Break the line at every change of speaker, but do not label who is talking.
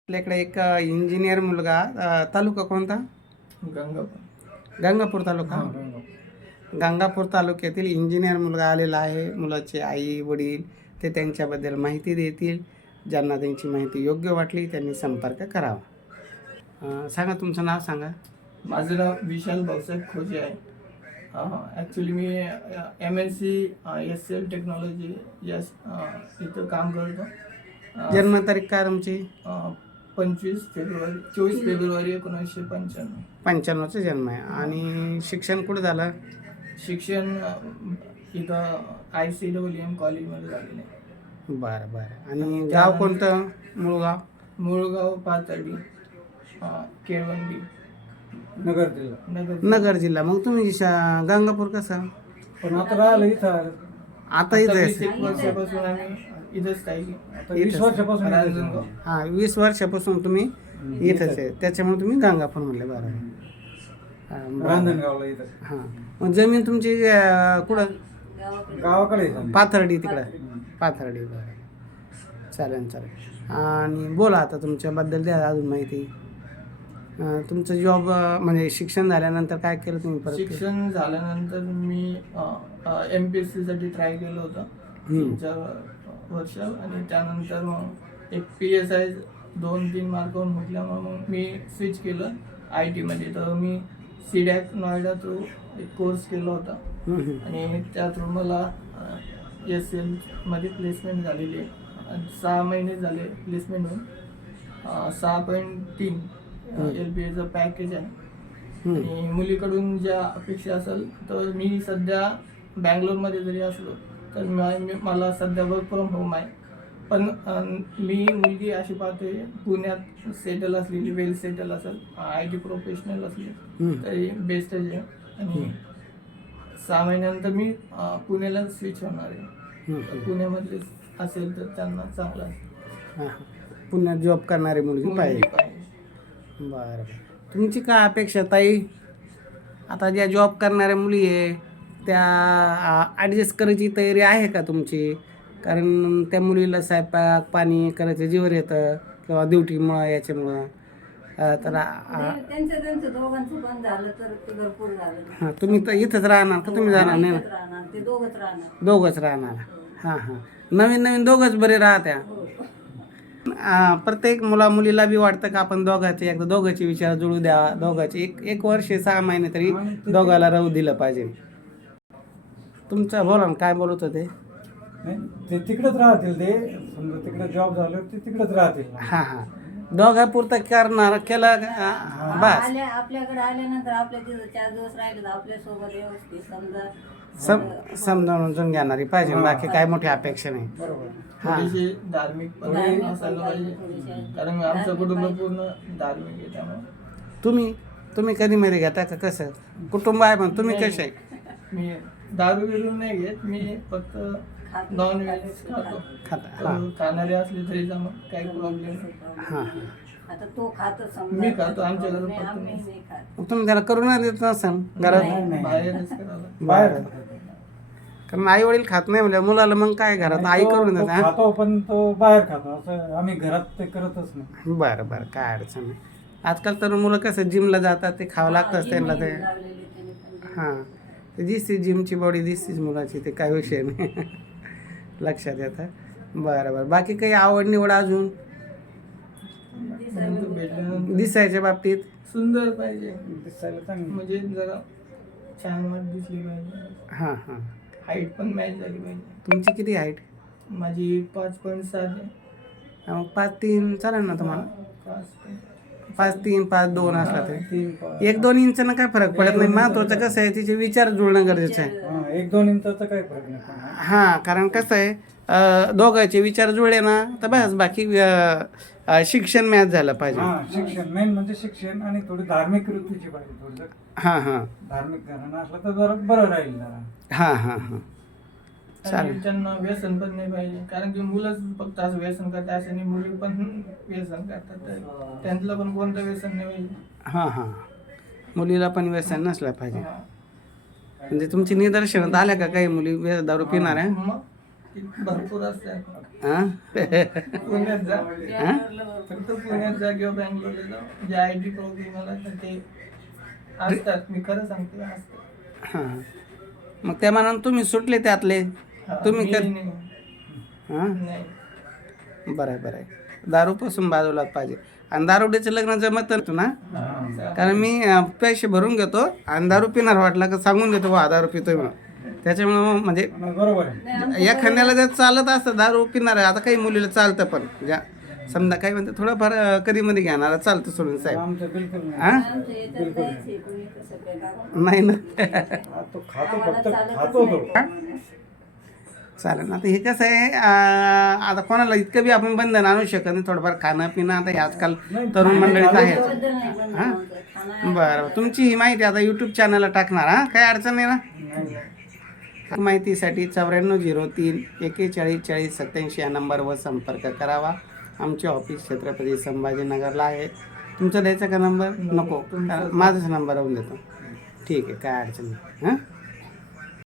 आपल्याकडे एक इंजिनियर मुलगा तालुका कोणता? गंगापूर तालुका. गंगापूर तालुक्यातील इंजिनियर मुलगा आलेला आहे. मुलाचे आई वडील ते त्यांच्याबद्दल माहिती देतील. ज्यांना त्यांची माहिती योग्य वाटली त्यांनी संपर्क करावा. सांगा तुमचं नाव सांगा.
माझं नाव विशाल भाऊसाहेब खोजे आहे. ॲक्च्युली मी MSc SL टेक्नॉलॉजी इथं काम करतो.
जन्मतारीख काय तुमची?
24 फेब्रुवारी 1995.
95चा जन्म आहे. आणि शिक्षण कुठं झालं?
शिक्षण इथं ICWM कॉलेजमध्ये झालेलं आहे.
बरं बरं. आणि गाव कोणतं?
मूळगाव पाथर्डी, केळवंडी,
नगर जिल्हा. मग तुम्ही गंगापूर कसं?
पण आता राहिलं इथं.
आता इथं
20 वर्षापासून आम्ही इथंच काही
20 वर्षापासून
रांजणगाव.
20 वर्षापासून तुम्ही इथंच आहे, त्याच्यामुळे तुम्ही गंगापूर म्हणले. बरं.
रांजणगावला इथं.
हां. मग जमीन तुमची कुठं?
गावाकडे
पाथर्डी तिकडं. पाथर्डी. बरं. चालेल. आणि बोला आता तुमच्याबद्दल द्या अजून माहिती. तुमचं जॉब म्हणजे शिक्षण झाल्यानंतर काय केलं तुम्ही परत?
शिक्षण झाल्यानंतर मी MPSC साठी ट्राय केलं होतं 3-4 वर्ष. आणि त्यानंतर मग एक PSI 2-3 मार्कावरून म्हटल्यामुळे मग मी स्विच केलं IT मध्ये. तर मी CDAC नोएडा थ्रू एक कोर्स केला होता. आणि त्या थ्रू मला SL मध्ये प्लेसमेंट झालेली आहे. 6 महिने झाले प्लेसमेंट होऊन. 6.3 LPAचं पॅकेज आहे. आणि मुलीकडून ज्या अपेक्षा असेल तर मी सध्या बँगलोरमध्ये जरी असलो तर मला सध्या वर्क फ्रॉम होम आहे. पण मी मुलगी अशी पाहतोय पुण्यात सेटल असलेली, वेल सेटल असेल, IT प्रोफेशनल असली तरी बेस्टच आहे. आणि 6 महिन्यानंतर मी पुण्याला स्विच होणार आहे. पुण्यामधले असेल तर त्यांना चांगला असेल.
पुण्यात जॉब करणारी मुलगी पाहिजे. बरं. तुमची काय अपेक्षा ताई? आता ज्या जॉब करणाऱ्या मुली आहे त्या ॲडजस्ट करायची तयारी आहे का तुमची? कारण त्या मुलीला स्वयंपाक पाणी करायचं जीवर येतं किंवा ड्युटीमुळं याच्यामुळं. तर
त्यांचं दोघांचं पण झालं तर ते भरपूर झालं.
हां. तुम्ही तर इथंच राहणार का? तुम्ही जाणार नाही ना?
राहणार ते दोघंच राहणार.
दोघंच राहणार. हां. नवीन दोघंच बरे राहत्या. प्रत्येक मुलीला बी वाटतं का आपण दोघांचे विचार जुळू द्यावा. दोघांचे एक वर्ष 6 महिने तरी दोघाला राहू दिलं पाहिजे. तुमचं बोला ना, काय बोलत होते?
ते तिकडेच राहतील. ते समजा तिकडे जॉब झालं ते तिकडेच राहतील.
हां. दोघापुरतं केलं बस.
आपल्याकडे आल्यानंतर आपल्या तिथं 4 दिवस राहिले तर आपल्यासोबत व्यवस्थित
समजावून घेणारी पाहिजे. बाकी काय मोठी अपेक्षा नाही.
थोडीशी धार्मिक पण असायला पाहिजे. कारण आमचं कुटुंब पूर्ण धार्मिक आहे. त्यामुळे
तुम्ही कधी मेरी घेता का? कसं कुटुंब आहे पण तुम्ही कसे आहे?
मी दारू बिरू नाही घेत. मी फक्त नॉनव्हेज खातो. खाणारे असले तरी जमत, काही प्रॉब्लेम नाही.
हां.
आता तो खातो.
मी खातो. आमच्या घरात फक्त
आम्ही नाही खात.
तुम्ही त्याला करून देत नसाल घरात?
बाहेरच करावं.
बाहेर
कारण आई वडील खात नाही म्हणजे मुलाला मग काय घरात आई करून
तो
देतात.
खातो पण तो बाहेर खातो. असं आम्ही घरात ते करतच नाही.
बरं काय अडचण नाही. आजकाल तर मुलं कसं जिमला जातात ते खावं लागतंच त्यांना ते.
लावलेले त्यांनी पण.
हां. ते दिसते जिमची बॉडी दिसतेच मुलाची, ते काय विषय नाही. लक्षात येतं. बरं. बाकी काही आवड निवड अजून दिसायच्या बाबतीत?
सुंदर पाहिजे,
दिसायला चांगलं.
म्हणजे जरा छान वाट दिसली पाहिजे.
हां.
हाईट पण मॅच झाली पाहिजे.
तुमची किती हाईट?
माझी 5.7 आहे.
मग 5'3" चालेल ना तुम्हाला? 5'3", 5'2" असला तरी 1-2 इंचानं काय फरक पडत नाही. महत्वाचं कसं आहे तिचे विचार जुळणं गरजेचं आहे.
1-2 इंचाचा काही फरक नाही.
हां. कारण कसं आहे दोघांचे विचार जुळले ना तर बस बाकी शिक्षण मॅच झालं पाहिजे.
शिक्षण मेन म्हणजे शिक्षण आणि थोडी धार्मिक वृत्तीची पाहिजे. थोडं
हां.
धार्मिक घराणं असलं तर जरा बरं राहील जरा.
हां.
आणि त्यांना व्यसन पण नाही पाहिजे. कारण की मुलंच फक्त असं व्यसन करतात असं नाही, मुली पण व्यसन करतात. तर त्यांना पण कोणतं व्यसन नाही पाहिजे.
हां. मुलीला पण व्यसन नसलं पाहिजे. म्हणजे तुमची निदर्शनात आल्या का काही मुली दारू पिणार आहे?
मग भरपूर असतात.
हां
पुण्यात जा,
बँगलोरला
फक्त पुण्यात जा किंवा बँगलोरला जा, जे IT प्रोग्रामला ते असतात. मी खरं सांगते असतात.
हां मग त्या मानानं तुम्ही सुटले त्यातले
हा,
तुम्ही
मी
कर
नाही.
हां
नाही.
बरं आहे बरं आहे दारूपासून बाजूलाच पाहिजे. आणि दारुड्याचं लग्न जमत नव्हतं ना, कारण मी पैसे भरून घेतो आणि दारू पिणार वाटला का सांगून देतो बा दारू पितोय म्हणून. त्याच्यामुळे मग म्हणजे
बरोबर आहे.
एखाद्याला जर चालत असतं दारू पिणार आहे, आता काही मुलीला चालतं पण ज्या समजा काही म्हणते थोडंफार कधी मध्ये घेणार चालतं सोडून साहेब.
आमचं बिलकुल नाही.
हां
आमच्या याच्यात जायचे कोणी कसं काय टाकून.
नाही ना
हा, तो खातो
आम्हाला
फक्त
चालतच
खातो
नाही
तो.
कोणाला.
चालेल. आता हे कसं आहे आता कोणाला इतकं बी आपण बंधन आणू शकत नाही. थोडंफार खाणं पिणं आता हे आजकाल तरुण मंडळीत आहे.
बद्दल नाही पण
हां
आमचं खाणं
बरं तुमची ही माहिती आता यूट्यूब चॅनलला टाकणार. हां काही अडचण नाही ना. माहितीसाठी 9403 414087 या नंबरवर संपर्क करावा. आमचे ऑफिस छत्रपती संभाजीनगरला आहे. तुमचा द्यायचा का नंबर? नको माझाच नंबर होऊन देतो. ठीक आहे काय अडचण नाही. हां